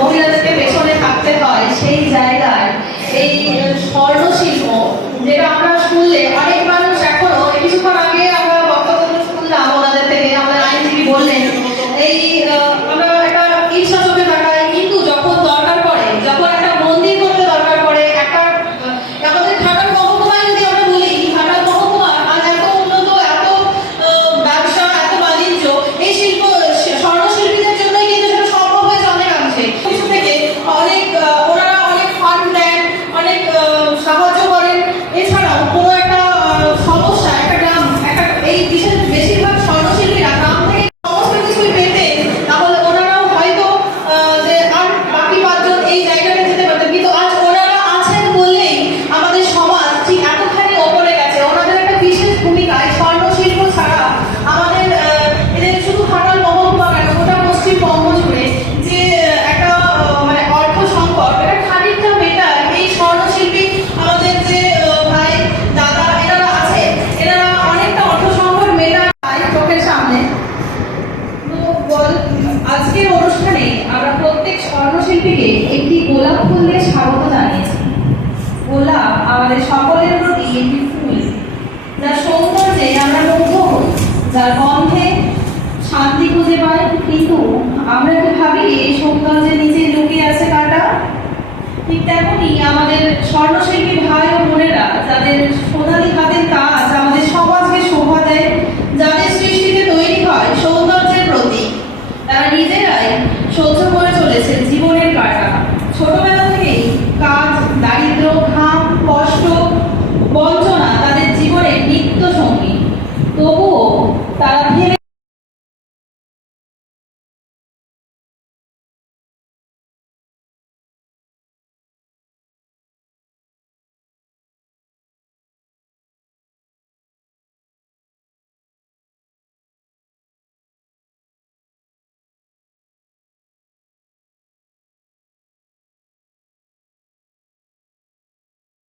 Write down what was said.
মহিলাদেরকে পেছনে থাকতে হয়, সেই জায়গায় এই স্বর্ণশিল্প, যেটা আমরা শুনলে অনেক মানুষ এখনো, কিছুক্ষণ আগে আমরা বক্তব্য শুনলাম ওনাদের থেকে, আমাদের আইনজীবী বললেন এই আমরা একটা ঈর্ষা চোখে তাকাই, কিন্তু যখন দরকার পড়ে, যখন একটা মন্দির করতে দরকার পড়ে, একটা আমাদের ঘাটাল মহকুমায় যদি আমরা বলি, ঘাটাল মহকুমা আজ এত উন্নত, এত ব্যবসা, এত বাণিজ্য, এই শিল্প স্বর্ণশিল্পীদের জন্যই কিন্তু সেটা সম্ভব হয়েছে অনেকাংশে। কিছু থেকে অনেক ওনারা অনেক ফান্ড দেন, অনেক সাহায্য করেন। এছাড়াও কোনো একটা সমস্যা, একটা গ্রাম, একটা এই বিশেষ বেশিরভাগ স্বর্ণশিল্পীরা গ্রাম থেকে সমস্ত কিছুই পেতেন, তাহলে ওনারাও হয়তো যে আর বাকি পাঁচজন এই জায়গাটা যেতে পারতেন, কিন্তু আজ ওনারা আছেন বললেই আমাদের সমাজ ঠিক এতখানি ওপরে গেছে। ওনাদের একটা বিশেষ ভূমিকায় স্বর্ণশিল্প ছাড়া আমাদের এদের শুধু ঘাটাল মহকুমা কেন, গোটা পশ্চিমবঙ্গ জুড়ে যে একটা মানে অর্থ সংকট, এটা খানিকটা মেটায় এই স্বর্ণশিল্পী আমাদের যে ভাই দাদা এনারা আছে, এনারা অনেকটা অর্থ সংকট মেটায় চোখের সামনে। তো আজকের অনুষ্ঠানে আমরা প্রত্যেক স্বর্ণশিল্পীকে একটি গোলাপ ফুল দিয়ে স্বাগত জানিয়েছি। গোলাপ আমাদের সকলের প্রতি একটি ফুল, যার সৌন্দর্যে আমরা মুগ্ধ হই, যার গন্ধে শান্তি খুঁজে পাই, কিন্তু আমরা কি ভাবি এই সৌন্দর্য